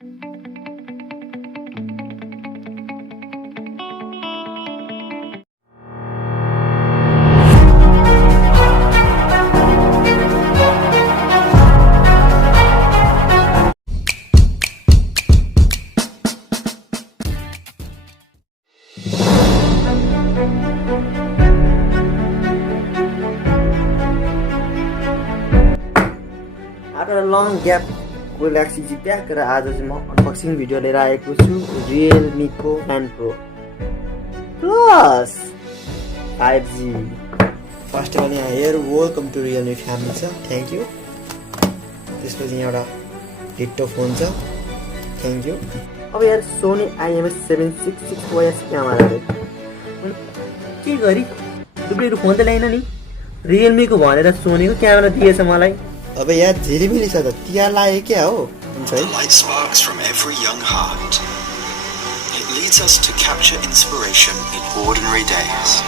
After a long gap को ल्याक्सी जित्याक र आज चाहिँ म अनबक्सिङ भिडियो लिएर आएको छु Realme को 9 Pro Plus 5G। First of all यहाँ here welcome to Realme family छ, थ्याङ्क यू। त्यसपछि एउटा डिटो फोन छ, थ्याङ्क यू। अब यार सोनी IMX766 OS क्यामेरा रे के गरी डुप्लिकेट फोन त ल्याइन नि, Realme को भनेर सोनी को क्यामेरा दिएछ मलाई। अब यार झिलिमिली छ त तिहार लाग्यो क्या हो। Light sparks from every young heart. It leads us to capture inspiration in ordinary days.